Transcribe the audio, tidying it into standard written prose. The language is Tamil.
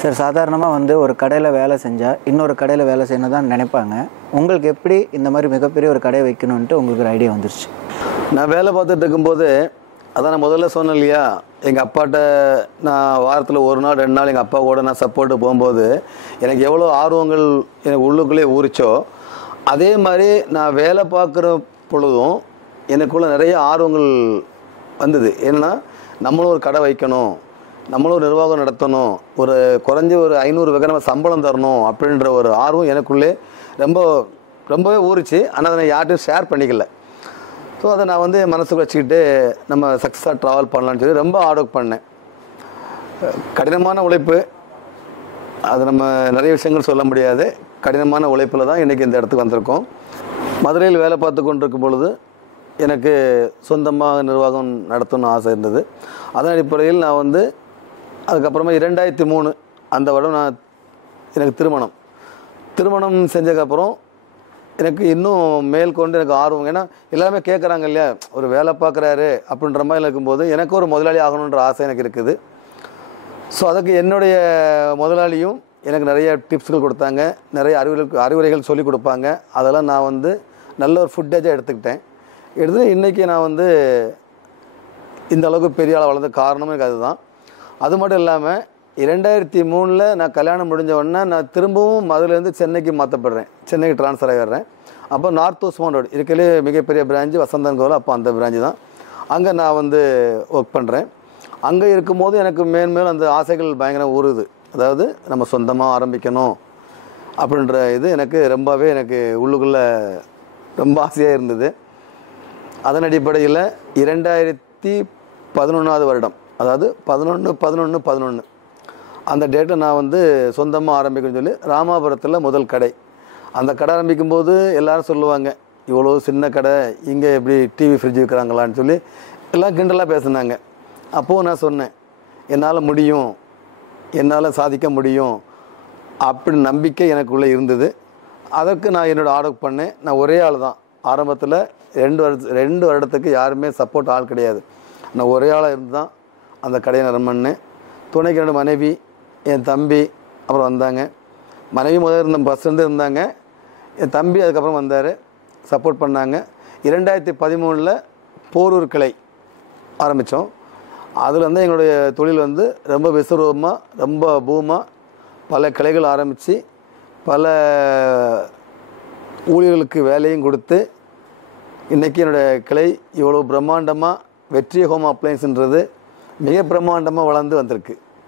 சார், சாதாரணமாக ஒரு கடையில் வேலை செஞ்சால் இன்னொரு கடையில் வேலை செய்யணும் தான் நினைப்பாங்க. உங்களுக்கு எப்படி இந்த மாதிரி மிகப்பெரிய ஒரு கடையை வைக்கணுன்ட்டு உங்களுக்கு ஒரு ஐடியா வந்துருச்சு? நான் வேலை பார்த்துட்டு இருக்கும்போது, அதான் நான் முதல்ல சொன்னேன் இல்லையா, எங்கள் அப்பாட்ட நான் வாரத்தில் ஒரு நாள் 2 நாள் எங்கள் அப்பா கூட நான் சப்போர்ட்டு போகும்போது எனக்கு எவ்வளோ ஆர்வங்கள் எனக்கு உள்ளுக்குள்ளே ஊறிச்சோ, அதே மாதிரி நான் வேலை பார்க்குற பொழுதும் எனக்குள்ளே நிறைய ஆர்வங்கள் வந்தது. ஏன்னா நம்மளும் ஒரு கடை வைக்கணும், நம்மளும் ஒரு நிர்வாகம் நடத்தணும், ஒரு குறைஞ்ச ஒரு 500 வகை நம்ம சம்பளம் தரணும் அப்படின்ற ஒரு ஆர்வம் எனக்குள்ளே ரொம்பவே ஊறிச்சு. ஆனால் அதை நான் யார்ட்டையும் ஷேர் பண்ணிக்கல. ஸோ அதை நான் மனசுக்கு வச்சுக்கிட்டு நம்ம சக்ஸஸாக ட்ராவல் பண்ணலான்னு சொல்லி ரொம்ப ஹார்ட் ஒர்க் பண்ணேன். கடினமான உழைப்பு, அது நம்ம நிறைய விஷயங்கள் சொல்ல முடியாது. கடினமான உழைப்பில் தான் இன்றைக்கி இந்த இடத்துக்கு வந்திருக்கோம். மதுரையில் வேலை பார்த்து கொண்டிருக்கும் பொழுது எனக்கு சொந்தமாக நிர்வாகம் நடத்தணும்னு ஆசை இருந்தது. அதன் அடிப்படையில் நான் அதுக்கப்புறமா 2003 அந்த வருடம் எனக்கு திருமணம் செஞ்சதுக்கப்புறம் எனக்கு இன்னும் மேற்கொண்டு எனக்கு ஆர்வம். ஏன்னா எல்லாருமே கேட்குறாங்க இல்லையா, ஒரு வேலை பார்க்குறாரு அப்படின்ற மாதிரி இருக்கும்போது எனக்கு ஒரு முதலாளி ஆகணுன்ற ஆசை எனக்கு இருக்குது. ஸோ அதுக்கு என்னுடைய முதலாளியும் எனக்கு நிறைய டிப்ஸ்கள் கொடுத்தாங்க, நிறைய அறிவுரைகள் சொல்லிக் கொடுப்பாங்க. அதெல்லாம் நான் நல்ல ஒரு ஃபுட்டேஜாக எடுத்துக்கிட்டேன். இன்றைக்கி நான் இந்த அளவுக்கு பெரிய ஆள் வளர்ந்த காரணமும் எனக்கு அதுதான். அது மட்டும் இல்லாமல் 2003 நான் கல்யாணம் முடிஞ்ச உடனே நான் திரும்பவும் மதுரையிலேருந்து சென்னைக்கு மாற்றப்படுறேன். சென்னைக்கு ட்ரான்ஸ்ஃபர் ஆகி வர்றேன். அப்போ நார்த் உஸ்மான் ரோடு இருக்கலே மிகப்பெரிய பிரான்ச்சு வசந்தன் கோவில், அப்போ அந்த பிரான்ச்சு தான். அங்கே நான் ஒர்க் பண்ணுறேன். அங்கே இருக்கும்போது எனக்கு மேன்மேலும் அந்த ஆசைகள் பயங்கரம் ஊறுது. அதாவது நம்ம சொந்தமாக ஆரம்பிக்கணும் அப்படின்ற இது எனக்கு ரொம்பவே உள்ளுக்குள்ளே ரொம்ப ஆசையாக இருந்தது. அதன் அடிப்படையில் 2011 வருடம், அதாவது 11/11/11 அந்த டேட்டை நான் சொந்தமாக ஆரம்பிக்கணும்னு சொல்லி ராமாபுரத்தில் முதல் கடை. அந்த கடை ஆரம்பிக்கும்போது எல்லோரும் சொல்லுவாங்க, இவ்வளோ சின்ன கடை, இங்கே எப்படி டிவி ஃப்ரிட்ஜ் விற்கிறாங்களான்னு சொல்லி எல்லாம் கிண்டலாக பேசுனாங்க. அப்போது நான் சொன்னேன், என்னால் முடியும், என்னால் சாதிக்க முடியும் அப்படி நம்பிக்கை எனக்குள்ளே இருந்தது. அதற்கு நான் என்னோடய ஆர்டர் பண்ணேன். நான் ஒரே ஆள் தான். ஆரம்பத்தில் 2 வருடத்துக்கு யாருமே சப்போர்ட் ஆள் கிடையாது. நான் ஒரே ஆளாக இருந்து தான் அந்த கடையை ரன் பண்ணேன். துணைக்கு என்னோடய மனைவி, என் தம்பி அப்புறம் வந்தாங்க. மனைவி முதல்ல ஃபஸ்ட்டு இருந்தாங்க. என் தம்பி அதுக்கப்புறம் வந்தார், சப்போர்ட் பண்ணாங்க. 2013 போரூர் கிளை ஆரம்பித்தோம். அதில் எங்களுடைய தொழில் ரொம்ப விஸ்வரூபமாக, ரொம்ப பூமாக பல கிளைகள் ஆரம்பித்து பல ஊழியர்களுக்கு வேலையும் கொடுத்து இன்றைக்கி என்னுடைய கிளை இவ்வளோ பிரம்மாண்டமாக வெற்றி ஹோம் அப்ளையன்ஸ்ன்றது மிக பிரம்மாண்டமாக வளர்ந்து வந்திருக்கு.